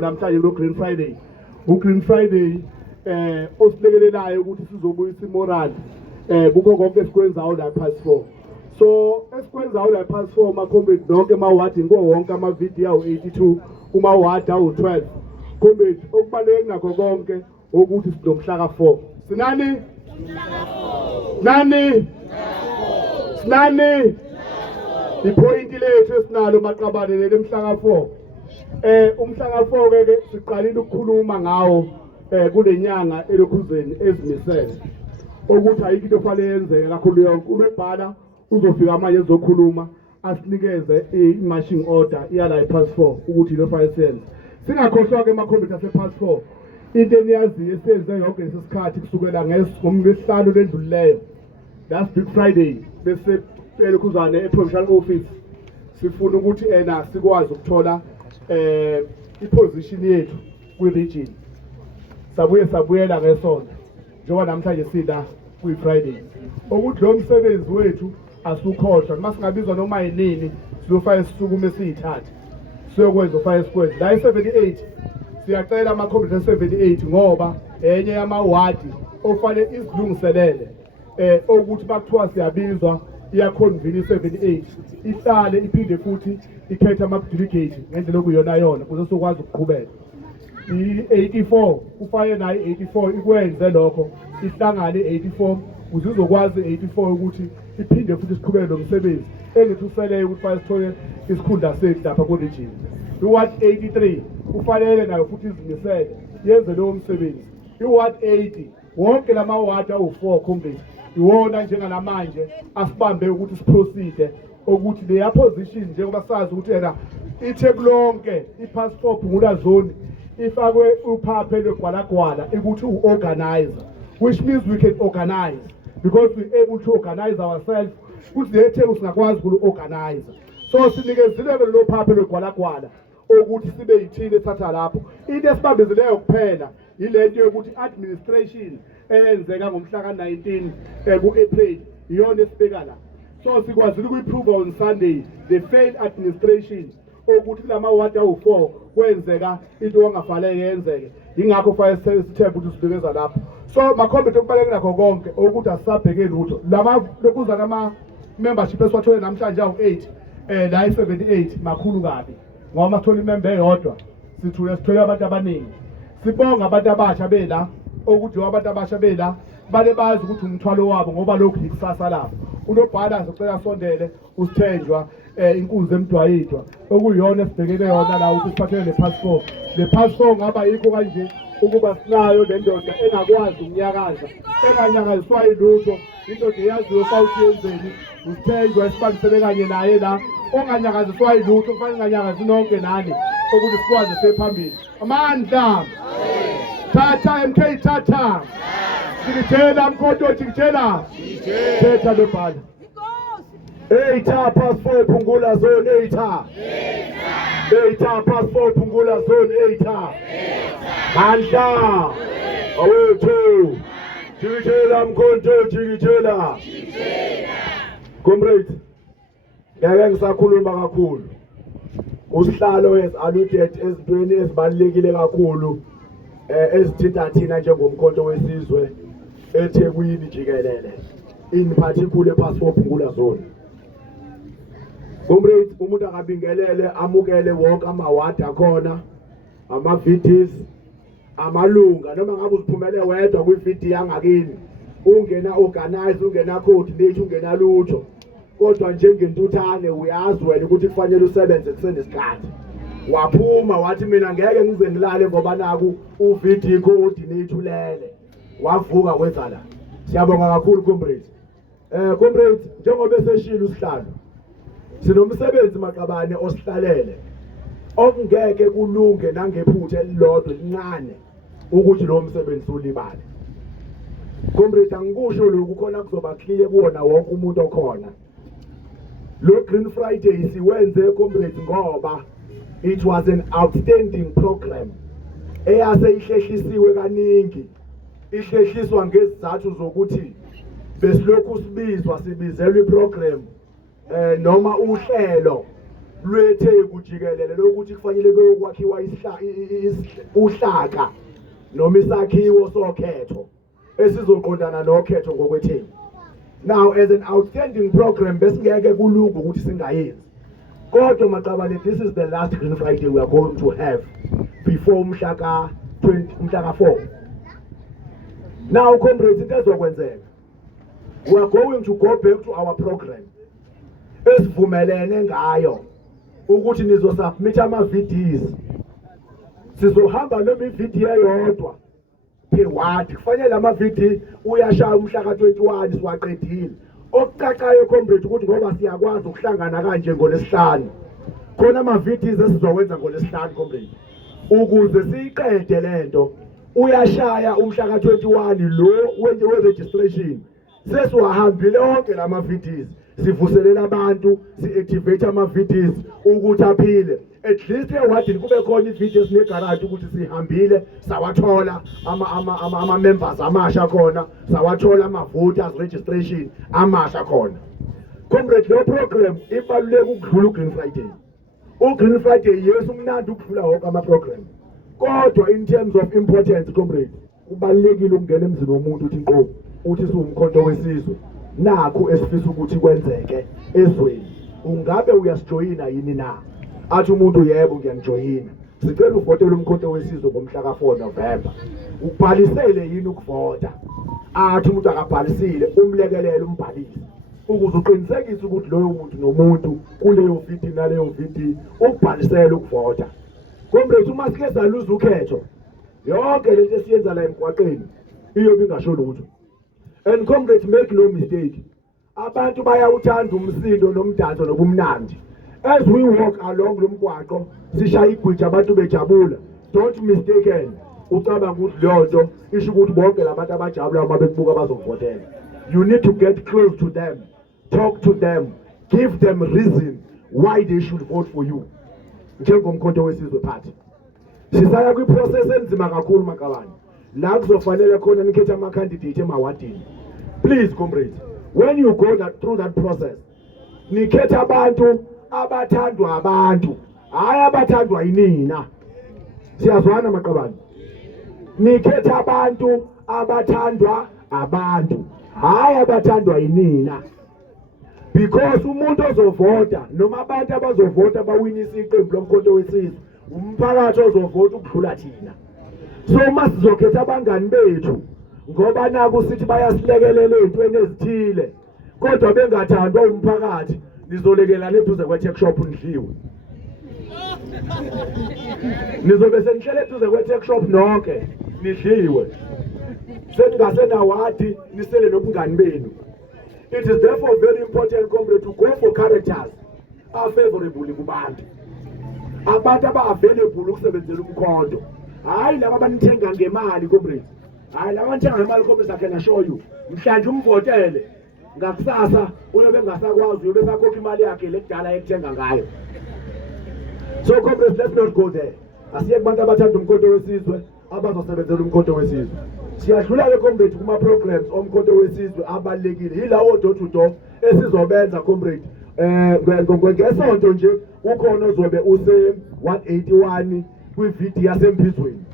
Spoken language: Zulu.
namhlanje lo Green Friday uGreen Friday osilekelelayo ukuthi sizobuyisa imoral kukho konke esikwenzayo la past 4 so esikwenzayo la past 4 makombe nonke mawadi ngo wonke ama video awu 82 uma wadi awu 12 kombe okubaleke nakho konke ukuthi sinomhla ka4 sinani nani sinani ipoint lethu esinalo maqabane lemhla ka4 umhla ka4 ke siqalile ukukhuluma ngawo kulenyanga elokhuzeni ezimisele ukuthi ayikho into fanele yenzeke kakhulu yonke ubebhala uzofika manje ezokhuluma asinikeze i-marching order iyala past 4 ukuthi lo file sense singakhohlwa ke emakhompyutha ase-past 4 into eniyaziyo esenze yonke lesikhathi kusukela ngomhlalo lendlulileyo that's Big Friday bese elokhuzane e-provincial office sifuna ukuthi sikwazi ukuthola iposition yethu kwi-region sabuyela ngesonto njengoba namhlanje sida kwi-Friday ukuthi lo msebenzi wethu asukhohlwa noma singabizwa noma yinini sizofaka isisukume esiyithathe siyokwenza ufaka isikwenzi la i-78 siyacela amakhompyutha 78 ngoba enye yamawadi ofanele izilungiselele ukuthi bakuthiwa siyabizwa iyaconvene i-78 ihlale iphinde futhi ikhetha ama-delegate ngendlela okuyona yona ukuze sokwazi ukuqhubeka i-84 kufanele nayo i-84 ikwenze lokho ihlangane i-84 ukuze uzokwazi i-84 ukuthi iphinde futhi siqhubeke nomsebenzi engithi useleyo ukuthi fanele sithole isikhundla sethu lapha ku-region i-ward 83 kufanele nayo futhi izimisele yenze lowo msebenzi i-ward 80 wonke lama-ward awu-4 khombisa iwona njengalamanje asibambe ukuthi siproceed ukuthi leya position njengoba sazi ukuthi ithe lonke i-passport phungula zone ifakwe uphaphe lwegwalagwala ukuthi u-organizer which means we can organize because we're able to organize ourselves ukuthi lethe singakwazi ukulu-organize so sinikezeleke lo phaphe lwegwalagwala ukuthi sibe yithini ethatha lapho into esibambezileyo kuphela yilento yokuthi administration eyenzeka ngomhla ka-19 ku-April iyona esibeka la so sikwazile ukuyiprove on Sunday the failed administration ukuthi kulama-ward awu-4 kwenzeka into ongafanele yenzeke yingakho fanele sithembe ukuthi sibekeza lapho so makhombethe okubaleke nakho konke ukuthi asisabheke lutho lokuza nama-membership esiwathole namhlanje awu-8 la i-78 makhulu kabi ngoba masithole imembe eyodwa sithole abantu abaningi sibonga abantu abasha bela ukuthi abantu abasha bela bale bazi ukuthi umthwalo wabo ngoba lokhu yikusasa labo unobhala sicela sondele usithenjwa inkunzi emdwayidwa okuyiyona esibhekele yona la ukuthi siphathele le passport ngaba yikho kanje ukuba sinayo le ndoda engakwazi ukunyakaza enganyakaziswa yilutho indoda eyaziyo sawuthi yenzeni usithenjwa esibambisele kanye naye la onganyakaziswa yilutho kufanele nganyakazi nonke nani ukuthi sikwazi sephambili amandla Tata MK Tata Tikitela mkoto tikitela Teta lebhala Eita passport Pungula zone Eita Eita passport Pungula zone Eita Mandla Awethu Tikitela mkoto tikitela Comrade ngeke ngisakhuluma kakhulu usihlalo esaludet ezintweni ezibalekile kakhulu ezithinta thina njengomkhonto wesizwe eThekwini jikelele in particular epassport Pungula zone comrade umuntu akabingelele amukele wonke amawadi akhona ama-VDs amalunga noma ngabe uziphumele wedwa kwi-VD yangakini ungena organize ungena coordinate ungena lutho kodwa njengentuthane uyazi wena ukuthi kufanele usebenze kusenesikhathi waphuma wathi mina ngeke ngize ngilale ngoba naku u-VD coordinate ulele wavuka kwenza la siyabonga kakhulu comrade comrade njengoba eseshilo usihlalo sinomsebenzi maqabane osihlalele okungeke kulunge nangephutha elilodwa lincane ukuthi lo msebenzi ulibale comrade angikusho lokhu khona kuzoba clear kuwona wonke umuntu okhona lo Green Friday siwenze comrade ngoba it was an outstanding program eyase ihlehlisiwe kaningi ihlehliswa ngezizathu zokuthi besilokhu sibizwa sibizelwe iprogram noma uhlelo lwethe kujikelele lokuthi kufanele kwakhiwa uhlaka noma isakhiwo sokhetho esizoqondana nokhetho ngokwethembu. Now as an outstanding program besingeke kulunga ukuthi singayenzi. Kodwa maqabane, this is the last Green Friday we are going to have before umhla ka-4. Now comrades, into ezokwenzeka, we are going to go back to our program esivumelene ngayo ukuthi nizosubmit ama-VDs. Sizohamba noma i-VD eyodwa per ward. Kufanele ama-VD uyashaya umhla ka-21 siwaqedile. Okucacayo comrade ukuthi ngoba siyakwazi ukuhlangana kanje ngoLesihlanu, khona ama-VDs esizowenza ngoLesihlanu comrade, ukuze siyiqede lento. Uyashaya umhla ka-21 lo we-registration, sesiwahambile onke lama-VDs, sivuselela abantu, si-activate ama-VDs ukuthi aphile. At least ewadini kube khona i-VD esinegaranti ukuthi sihambile sawathola ama-members amasha khona, sawathola ama-voters registration amasha khona. Comrade, lo program ibaluleke ukudlula uGreen Friday. UGreen Friday yes umnandi ukudlula wonke ama-program, kodwa in terms of importance comrade, kubalulekile ukungena emzini womuntu uthi nqo uthi siwumkhonto wesizwe nakho esifisa ukuthi kwenzeke ezweni. Ungabe uyasijoyina yini na? Athi umuntu yebo ngiyanijoyina. Sicela uvotele umkhonto wesizwe ngomhla ka-4 November. Ubhalisele yini ukuvota? Athi umuntu akabhalisile umlekelele umbhalise, ukuze uqinisekise ukuthi loyo muntu nomuntu kuleyo VD naleyo VD ukubhalisela ukuvota. Comrade, uma sike saluza ukhetho, yonke lento esiyenza la emgwaqeni iyobe ingasho lutho. And comrade, make no mistake, abantu bayawuthanda umsindo nomdanso nobumnandi. As we walk along lo mgwaqo sishaya igwitsha abantu bejabula, don't mistaken ucabanga ukuthi leyo nto isho ukuthi bonke labantu abajabula uma bekubuka bazovotela. You need to get close to them, talk to them, give them reason why they should vote for you. Njengomkhonto wesizwe phathi sisaya kwi-process enzima kakhulu maqabane, la kuzofanele khona nikhethe ama-candidate emawadini. Please comrades, when you go through that process, nikhethe abantu abathandwa abantu, hayi abathandwa yinina. Siyazwana maqabane? Nikhethe abantu abathandwa abantu, hayi abathandwa yinina. Because umuntu ozovota noma abantu abazovota bawinisa iqembu lomkhonto wesizwe, umphakathi ozovota ukudlula thina. So masizokhetha abangani bethu ngoba naku sithi bayasilekelela ezintweni ezithile, kodwa bengathandwa umphakathi, nizolekelana eduze kwe-tech shop nidliwe. Nizobe senihlele eduze kwe-tech shop nonke nidliwe, seningasenawadi nisele nobungani benu. It is therefore very important, comrade, to go for characters are favorable kubantu. Abantu aba-available ukusebenzela umkhonto, hayi laba abanithenga ngemali comrade. Hayi laba abanithenga ngemali comrade, I can assure you, mhlanje umvotele ngakusasa uyobe ngasakwazi, uyobe sakhokha imali yakhe lekudala ekuthenga ngayo. So comrades, let's not go there. Asiye kubantu abathanda umkhonto wesizwe abazosebenzela umkhonto wesizwe. Siyadlula-ke comrade kuma-programs omkhonto wesizwe abalulekile, yilawo door to door esizobenza comrade. Ngesonto nje ukhona ozobe use 181 kwi-VD yaseMphizweni.